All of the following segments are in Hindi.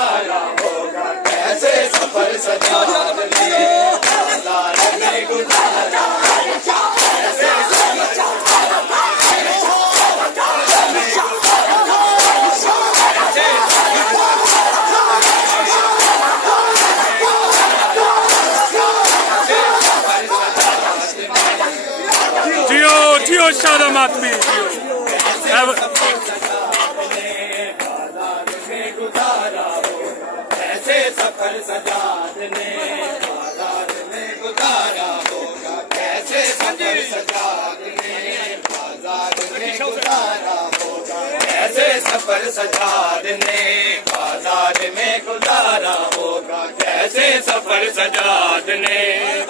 गुजारा होगा, कैसे सफर सजादने बाजार में गुजारा, कैसे जियो शर्म आदमी कैसे सफर सजादने बाजार में गुजारा होगा, कैसे सफर सजादने बाजार में गुजारा होगा, कैसे सफर सजादने बाजार में गुजारा होगा, कैसे सफर सजादने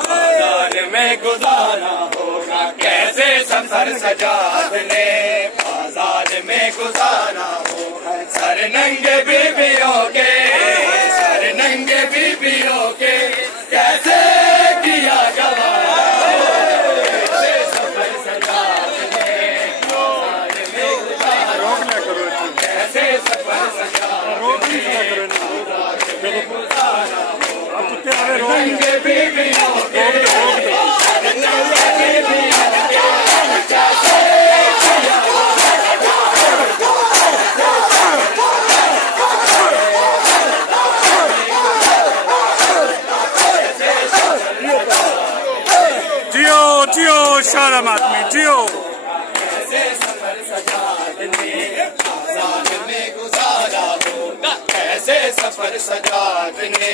बाजार में गुजारा होगा, कैसे सफर सजादने बाजार में गुजारा होगा। सर नंगे बीबियों के, सर नंगे बीबियों के कैसे किया गवारा, कैसे सफर सजादने बाजार में गुजारा, कैसे सफर सजादने बाजार में गुजारा होगा, नंगे बीबियों के, सर नंगे बीबियों के कैसे जियो शर्म आदमी जियो। कैसे सफर सजादने बाजार में गुजारा होगा, कैसे सफर सजादने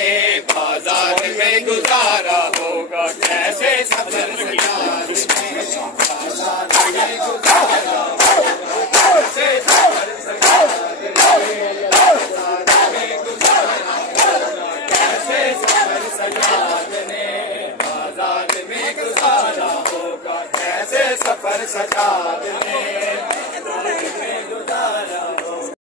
बाजार में गुजारा होगा, कैसे सफर सजादने बाजार में गुजारा होगा, कैसे सफर सजादने बाजार में गुजारा होगा, कैसे सफर सजादने बाजार में गुजारा होगा, कैसे सफर सजादने